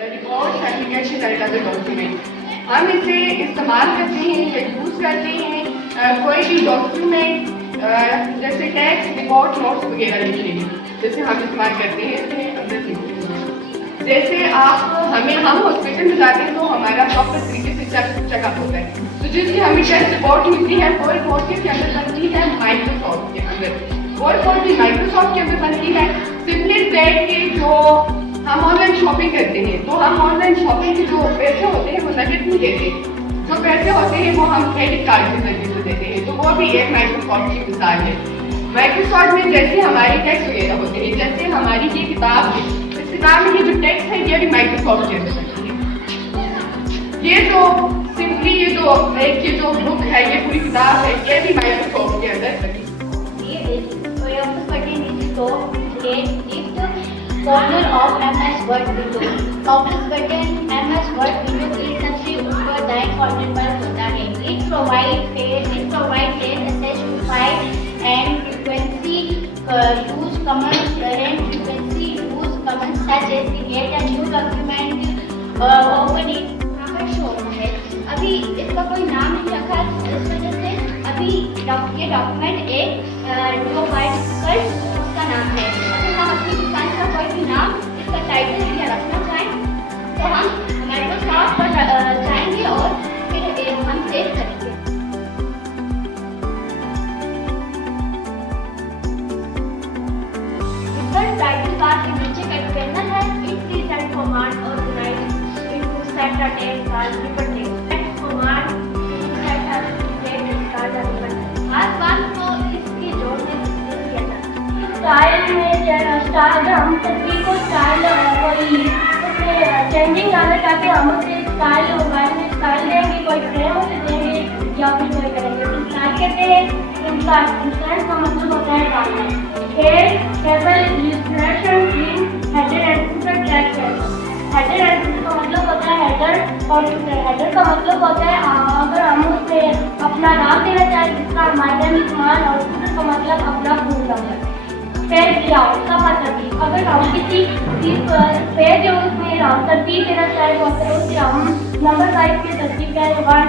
Report application and other document. हम इसे इस्तेमाल करते हैं या यूज़ करते हैं कोई भी डॉक्यूमेंट जैसे टैक्स रिपोर्ट नोट्स वगैरह लिखने के लिए, जैसे हम इस्तेमाल करते हैं। जैसे हम हॉस्पिटल में जाते हैं तो हमारा प्रॉपर तरीके से चेकअप होता है, तो जिसकी हमें टेस्ट रिपोर्ट मिलती है वो रिपोर्ट के अंदर बनती है माइक्रोसॉफ्ट के अंदर, वो रिपोर्ट भी माइक्रोसॉफ्ट के अंदर बनती है। सिंपली दैट के जो हम ऑनलाइन शॉपिंग करते हैं तो हम ऑनलाइन शॉपिंग के जो पैसे होते हैं वो नगद नहीं देते, जो पैसे होते हैं वो हम क्रेडिट कार्ड के जरिए से देते हैं, तो वो भी एक माइक्रोसॉफ्ट की मिसाल है। माइक्रोसॉफ्ट में जैसे हमारे टैक्स वगैरह होते हैं, जैसे हमारी ये किताब है, इस किताब में ये जो टैक्स है ये भी माइक्रोसॉफ्ट के अंदर बनती है। ये जो सिंपली ये जो बुक है, ये पूरी किताब है, ये भी माइक्रोसॉफ्ट के अंदर बनती है। Corner of MS Word window. Office button MS Word window के सबसे ऊपर दाएं कॉर्नर पर होता है। It provides access to file and frequency use commands such as create a new document open it। यहाँ पर शो है, अभी इसका कोई नाम नहीं रखा, इस वजह से अभी ये डॉक्यूमेंट एक जो आर्टिकल उसका नाम है। अगर हम अपनी दुकान का कोई भी नाम इसका टाइटल या रखना चाहें तो हम माइक्रोसॉफ्ट पर जाएंगे और फिर हम सेव करेंगे। ऊपर टाइटल बार के नीचे का पैनल है, इस set command organise into set a text card ripper text command set a text card ripper. हर बार को इसके जोड़ने किया जाता है। स्टाइल में स्टाइल हम सभी को स्टाइल कोई उसमें चेंजिंग डालना चाहते हैं, हम उसे स्टाइल मोबाइल में स्टाइल देंगे, कोई फ्रेम उसे देंगे या फिर कोई करेंगे। तो स्टाइल कहते हैं इनका इंस्टेंस का मतलब होता है डालना। Head table illustration in header and footer track है। हेडर एंड फुटर का मतलब होता है हेडर और फुटर। हेडर का मतलब होता है अगर हम उसमें अपना नाम देना चाहें जिसका माय नेम इज मान, और फुटर का मतलब अपना फोन नंबर। पेज लेआउट का मतलब अगर हम किसी पेज उसमें तरतीब देना चाहें तो उसे हम नंबर 5 में तरतीब करें 1